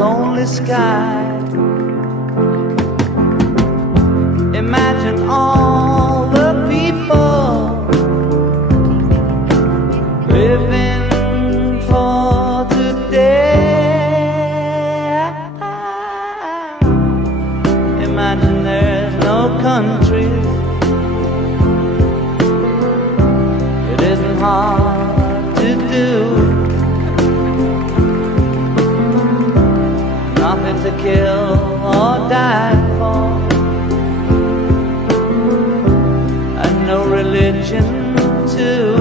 only sky. Imagine all the people living for today. Imagine there's no countries. It isn't hard to do. Nothing to kill or die for, and no religion too.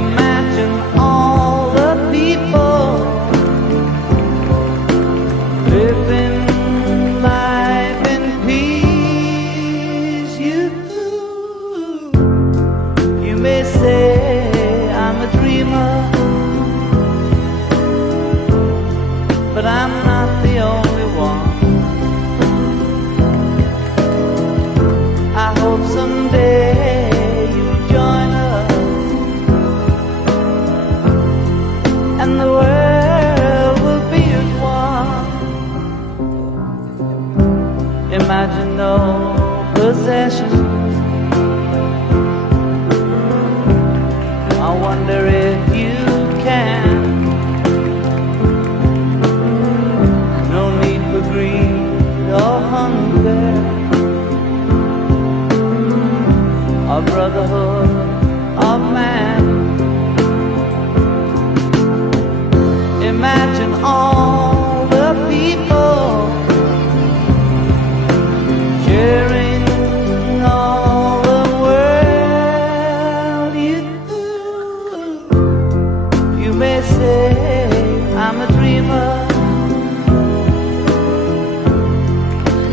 Imagine all the people living life in peace. You may say I'm a dreamer, but I'm not the only one. I hope someday you'll join us, and the world will be as one. Imagine no possessions. I wonder if you can. Greed or hunger, a brotherhood of man. Imagine all the people sharing all the world. You may say I'm a dreamer,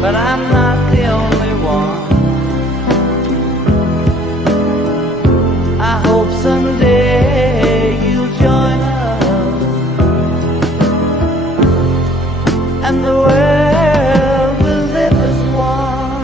but I'm not the only one. I hope someday you'll join us, and the world will live as one.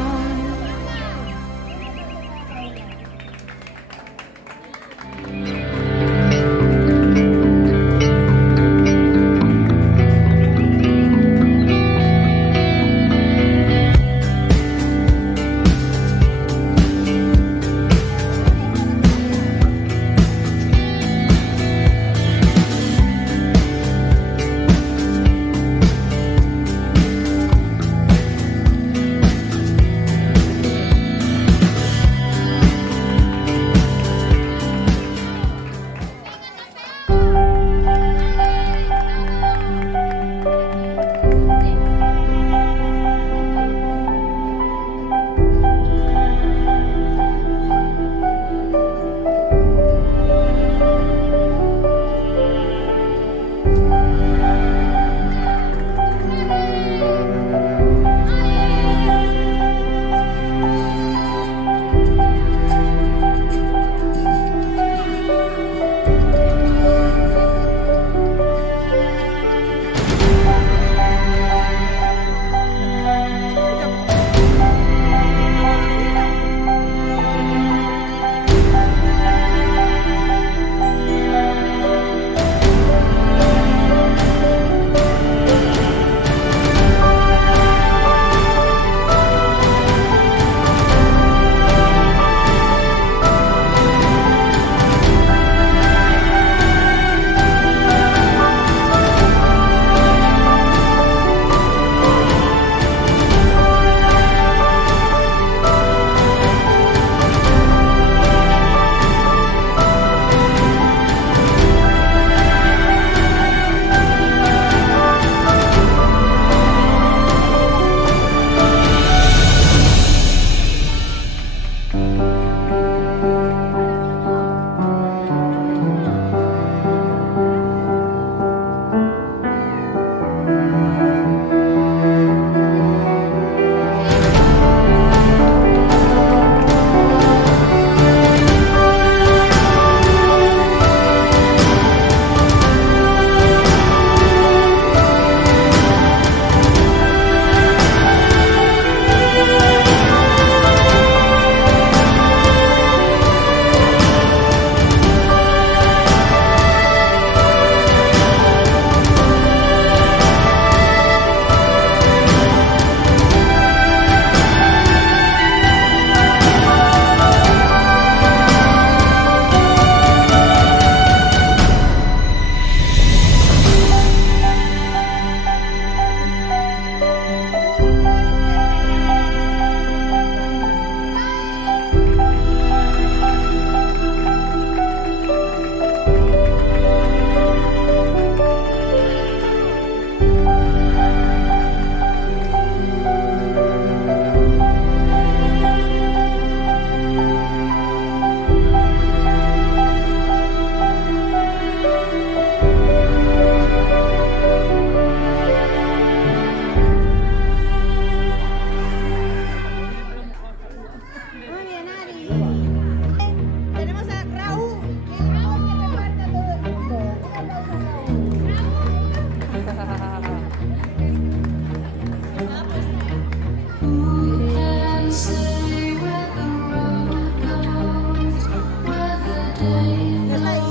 está ahí?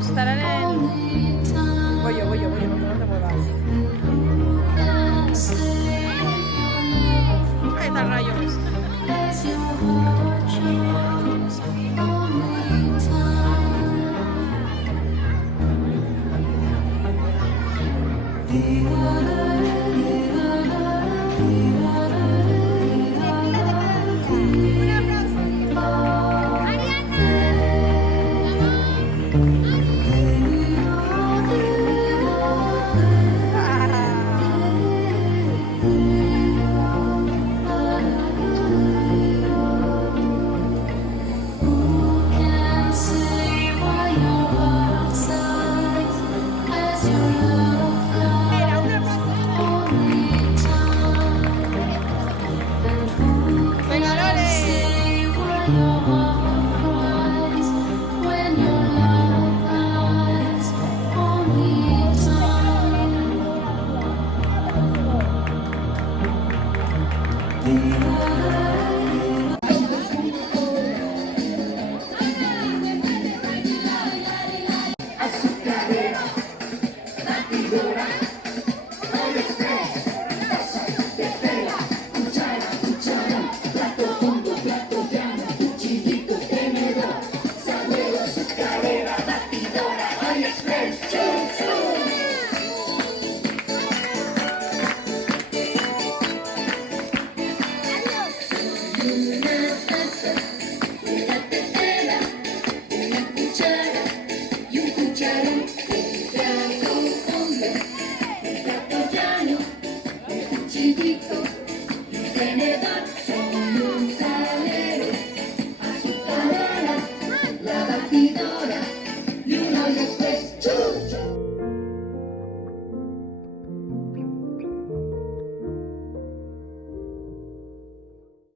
Estarán en... Voy yo, no te muevas. Ahí está rayos. Venga, Lore. Sabroso, cadera, batidora, AliExpress,